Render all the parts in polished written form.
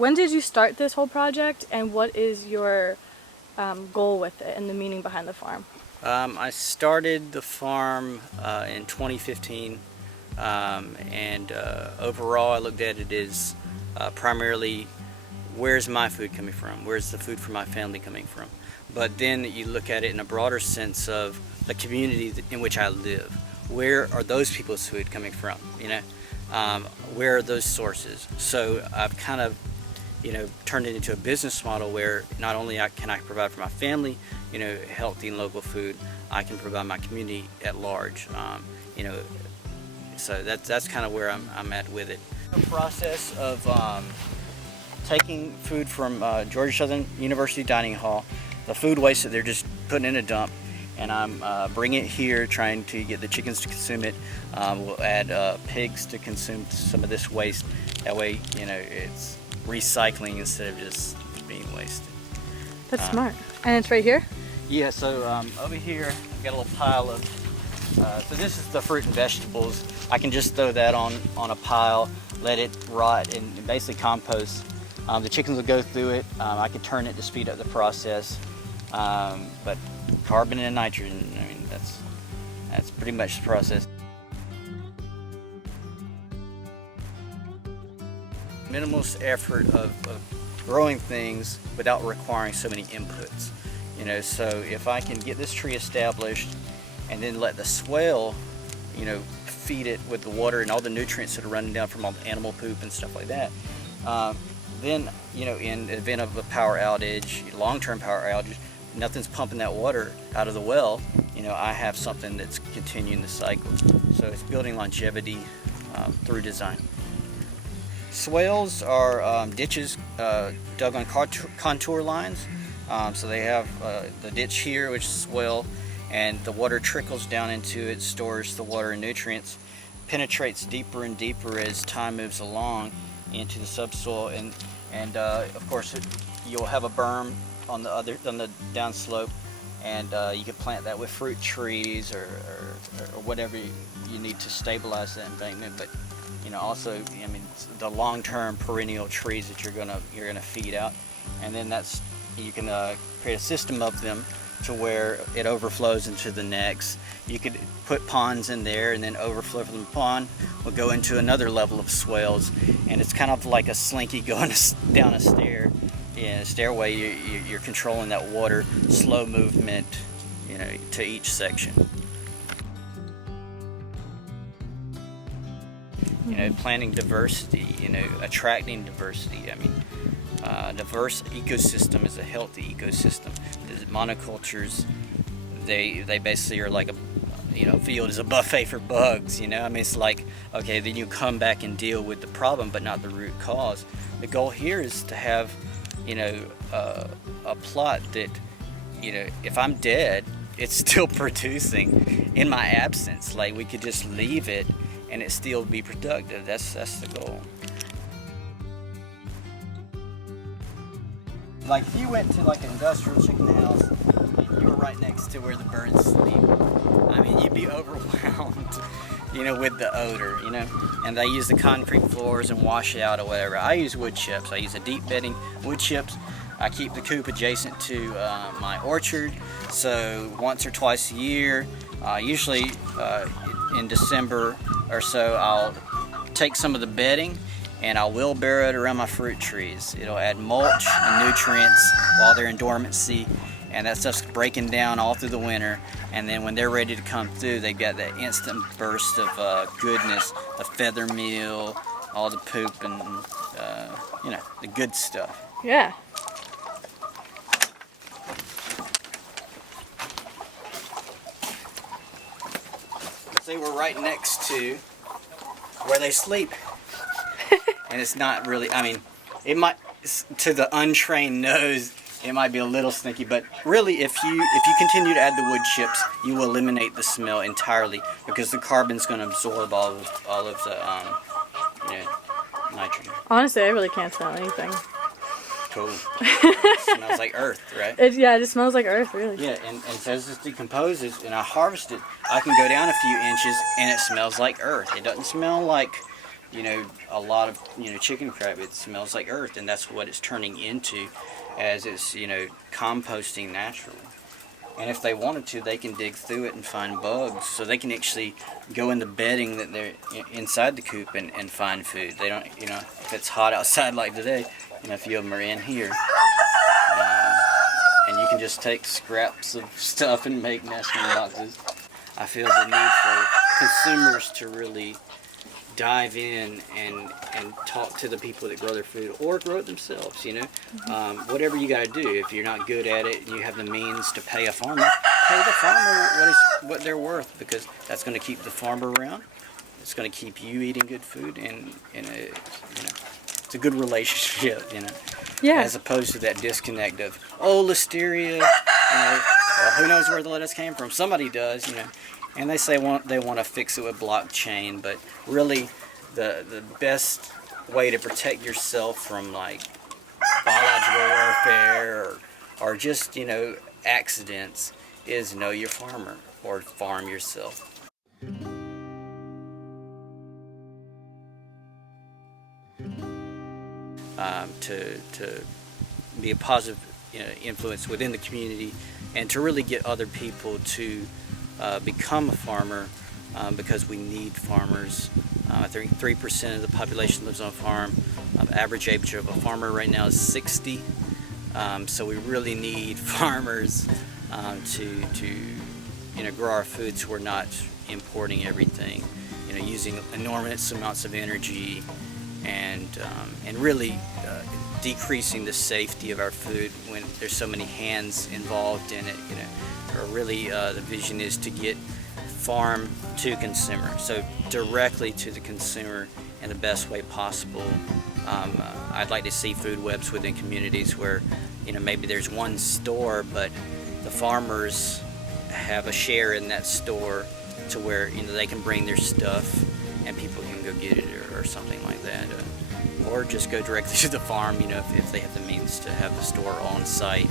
when did you start this whole project, and what is your goal with it and the meaning behind the farm? I started the farm in 2015, and overall I looked at it as primarily, where's my food coming from? Where's the food for my family coming from? But then you look at it in a broader sense of the community in which I live. Where are those people's food coming from? Where are those sources? So I've kind of turned it into a business model where not only can I provide for my family, healthy and local food, I can provide my community at large. So that's kind of where I'm at with it. The process of taking food from Georgia Southern University Dining Hall, the food waste that they're just putting in a dump, and I'm bringing it here, trying to get the chickens to consume it. We'll add pigs to consume some of this waste. That way, it's recycling instead of just being wasted. That's smart. And it's right here? Yeah, so over here I've got a little pile of, so this is the fruit and vegetables. I can just throw that on a pile, let it rot and basically compost. The chickens will go through it. I can turn it to speed up the process. But carbon and nitrogen, I mean, that's pretty much the process. Minimalist effort of growing things without requiring so many inputs. So if I can get this tree established and then let the swale, feed it with the water and all the nutrients that are running down from all the animal poop and stuff like that, then, in the event of a power outage, long-term power outage, nothing's pumping that water out of the well, I have something that's continuing the cycle. So it's building longevity through design. Swales are ditches dug on contour lines. So they have the ditch here, which is swale, and the water trickles down into it, stores the water and nutrients, penetrates deeper and deeper as time moves along into the subsoil, and of course you'll have a berm on the downslope, and you can plant that with fruit trees or whatever you need to stabilize that embankment. But also, the long-term perennial trees that you're gonna feed out, and then you can create a system of them to where it overflows into the next. You could put ponds in there, and then overflow from the pond will go into another level of swales, and it's kind of like a slinky going down a stairway. You're controlling that water, slow movement, to each section. Planting diversity, attracting diversity. I mean, diverse ecosystem is a healthy ecosystem. The monocultures, they basically are like a field is a buffet for bugs. It's like, okay, then you come back and deal with the problem, but not the root cause. The goal here is to have, a plot that, if I'm dead, it's still producing in my absence. Like, we could just leave it and it still be productive. That's the goal. Like, if you went to like an industrial chicken house and you were right next to where the birds sleep, I mean, you'd be overwhelmed, with the odor, and they use the concrete floors and wash out or whatever. I use wood chips. I use a deep bedding wood chips. I keep the coop adjacent to my orchard, so once or twice a year, usually in December or so, I'll take some of the bedding and I'll wheelbarrow it around my fruit trees. It'll add mulch and nutrients while they're in dormancy, and that stuff's breaking down all through the winter, and then when they're ready to come through, they've got that instant burst of goodness, the feather meal, all the poop, and the good stuff. Yeah. They were right next to where they sleep. And it's not really, it might, to the untrained nose, it might be a little stinky, but really if you continue to add the wood chips, you will eliminate the smell entirely, because the carbon's going to absorb all of the nitrogen. Honestly, I really can't smell anything. Cool. It smells like earth, right? It just smells like earth, really. Yeah, and as this decomposes and I harvest it, I can go down a few inches and it smells like earth. It doesn't smell like a lot of chicken crap. It smells like earth, and that's what it's turning into as it's composting naturally. And if they wanted to, they can dig through it and find bugs, so they can actually go in the bedding that they're inside the coop and find food. They don't, if it's hot outside like today, a few of them are in here. And you can just take scraps of stuff and make nesting boxes. I feel the need for consumers to really dive in and talk to the people that grow their food or grow it themselves, whatever you got to do. If you're not good at it and you have the means to pay a farmer, pay the farmer what they're worth, because that's going to keep the farmer around. It's going to keep you eating good food, and it's a good relationship, Yeah. as opposed to that disconnect of, listeria, well, who knows where the lettuce came from? Somebody does, and they say they want to fix it with blockchain, but really the best way to protect yourself from like biological warfare or just accidents is know your farmer or farm yourself. To be a positive influence within the community, and to really get other people to become a farmer, because we need farmers. I think 3% of the population lives on a farm. Average age of a farmer right now is 60. So we really need farmers to grow our food, so we're not importing everything, using enormous amounts of energy, and really decreasing the safety of our food when there's so many hands involved in it. Or really, the vision is to get farm to consumer, so directly to the consumer in the best way possible. I'd like to see food webs within communities where maybe there's one store, but the farmers have a share in that store, to where they can bring their stuff and people can go get it, or something like that, or just go directly to the farm, if they have the means to have the store on site.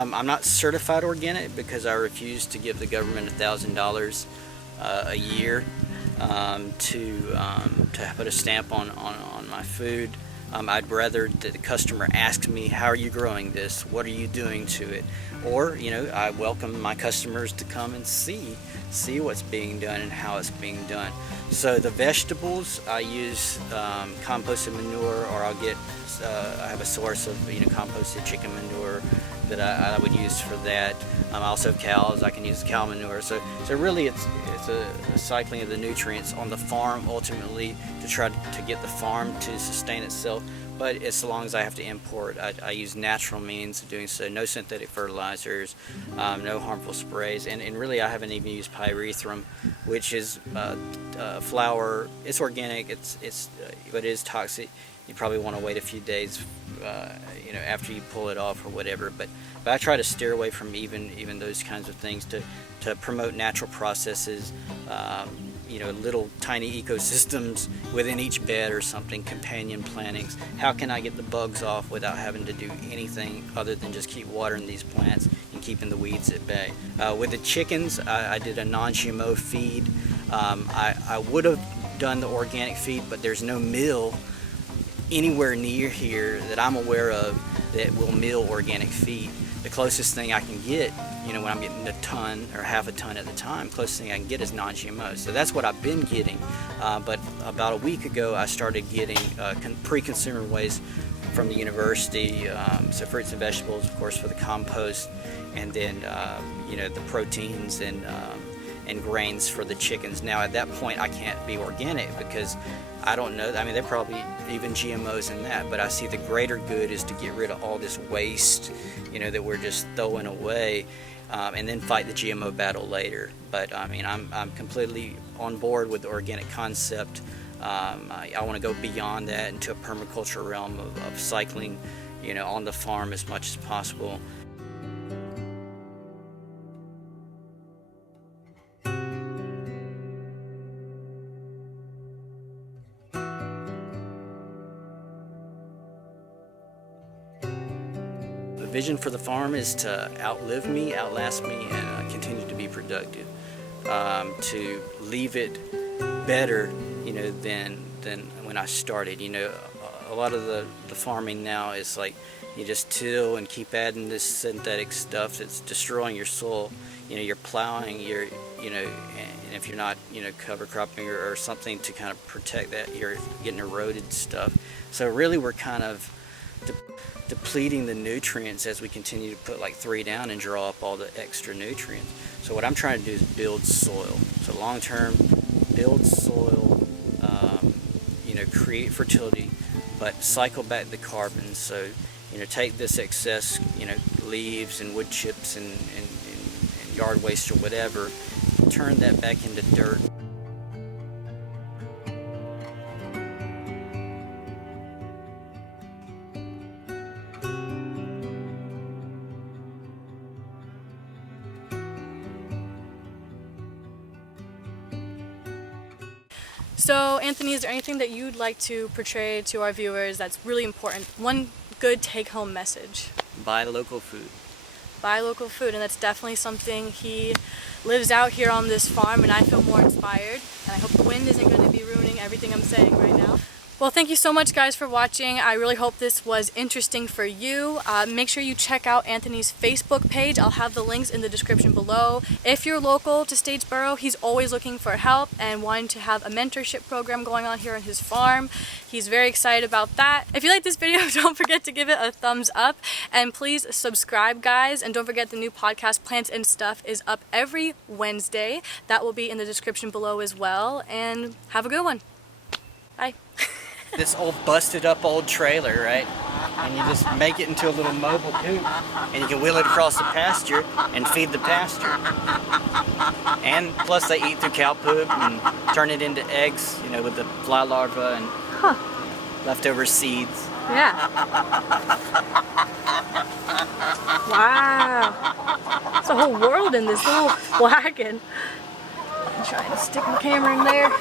I'm not certified organic because I refuse to give the government $1,000 a year to put a stamp on my food. I'd rather that the customer asks me, how are you growing this? What are you doing to it? Or, I welcome my customers to come and see what's being done and how it's being done. So the vegetables, I use composted manure, or I have a source of composted chicken manure that I would use for that. I also have cows. I can use cow manure. So really, it's a cycling of the nutrients on the farm, ultimately, to try to get the farm to sustain itself. But as long as I have to import, I use natural means of doing so. No synthetic fertilizers, no harmful sprays, and really I haven't even used pyrethrum, which is flour. It's organic. But it is toxic. You probably want to wait a few days, after you pull it off or whatever. But I try to steer away from even those kinds of things to promote natural processes. Little tiny ecosystems within each bed or something, companion plantings. How can I get the bugs off without having to do anything other than just keep watering these plants and keeping the weeds at bay? With the chickens, I did a non-GMO feed. I would have done the organic feed, but there's no mill anywhere near here that I'm aware of that will mill organic feed. The closest thing I can get, when I'm getting a ton or half a ton at the time, closest thing I can get is non-GMO. So that's what I've been getting. But about a week ago, I started getting pre-consumer waste from the university. So fruits and vegetables, of course, for the compost, and then the proteins and grains for the chickens. Now at that point, I can't be organic because I don't know. I mean, there are probably even GMOs in that, but I see the greater good is to get rid of all this waste, that we're just throwing away, and then fight the GMO battle later. But I mean, I'm completely on board with the organic concept. I want to go beyond that into a permaculture realm of cycling, on the farm as much as possible. vision for the farm is to outlive me, outlast me, and continue to be productive. To leave it better, than when I started. A lot of the farming now is like you just till and keep adding this synthetic stuff that's destroying your soil. You're plowing, and if you're not, cover cropping or something to kind of protect that, you're getting eroded stuff. So really we're kind of depleting the nutrients as we continue to put like 3 down and draw up all the extra nutrients. So what I'm trying to do is build soil. So long term, build soil, create fertility, but cycle back the carbon. So, take this excess, leaves and wood chips and yard waste or whatever, turn that back into dirt. So, Anthony, is there anything that you'd like to portray to our viewers that's really important? One good take-home message. Buy local food. Buy local food, and that's definitely something he lives out here on this farm, and I feel more inspired. And I hope the wind isn't going to be ruining everything I'm saying right now. Well, thank you so much, guys, for watching. I really hope this was interesting for you. Make sure you check out Anthony's Facebook page. I'll have the links in the description below. If you're local to Statesboro, he's always looking for help and wanting to have a mentorship program going on here on his farm. He's very excited about that. If you like this video, don't forget to give it a thumbs up. And please subscribe, guys. And don't forget the new podcast, Plants and Stuff, is up every Wednesday. That will be in the description below as well. And have a good one. Bye. This old busted up old trailer, right? And you just make it into a little mobile coop, and you can wheel it across the pasture and feed the pasture. And plus they eat through cow poop and turn it into eggs, with the fly larvae and leftover seeds. Yeah. Wow. It's a whole world in this little wagon. I'm trying to stick my camera in there.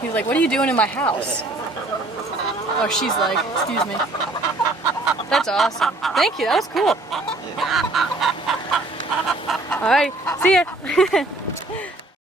He's like, what are you doing in my house? Oh, she's like, excuse me. That's awesome. Thank you, that was cool. Alright, see ya.